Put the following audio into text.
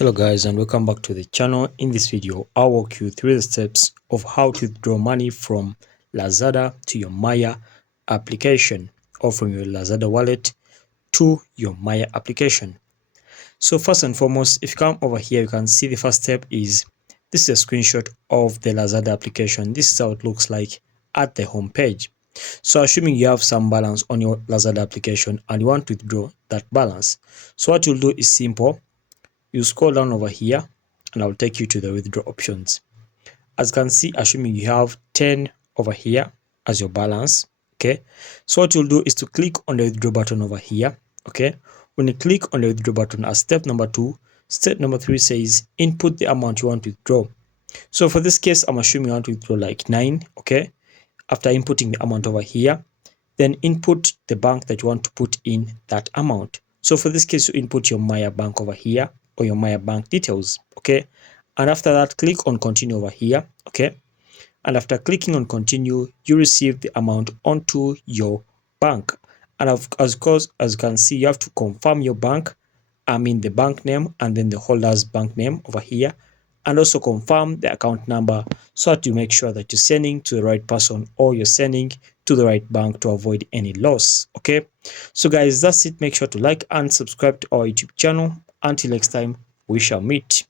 Hello guys, and welcome back to the channel. In this video I'll walk you through the steps of how to withdraw money from Lazada to your Maya application, or from your Lazada wallet to your Maya application. So first and foremost, if you come over here, you can see the first step is this is a screenshot of the Lazada application. This is how it looks like at the home page. So assuming you have some balance on your Lazada application and you want to withdraw that balance, so what you'll do is simple. You scroll down over here and I'll take you to the withdraw options. As you can see, assuming you have 10 over here as your balance, okay, so what you'll do is to click on the withdraw button over here. Okay, when you click on the withdraw button as step number 2, step number 3 says input the amount you want to withdraw. So for this case, I'm assuming you want to withdraw like 9. Okay, after inputting the amount over here, then input the bank that you want to put in that amount. So for this case, you input your Maya bank over here, or your Maya bank details. Okay, and after that, click on continue over here. Okay, and after clicking on continue, you receive the amount onto your bank. And of course, as you can see, you have to confirm your bank, the bank name and then the holder's bank name over here, and also confirm the account number so that you make sure that you're sending to the right person or you're sending to the right bank to avoid any loss. Okay, so guys, that's it. Make sure to like and subscribe to our YouTube channel. Until next time, we shall meet.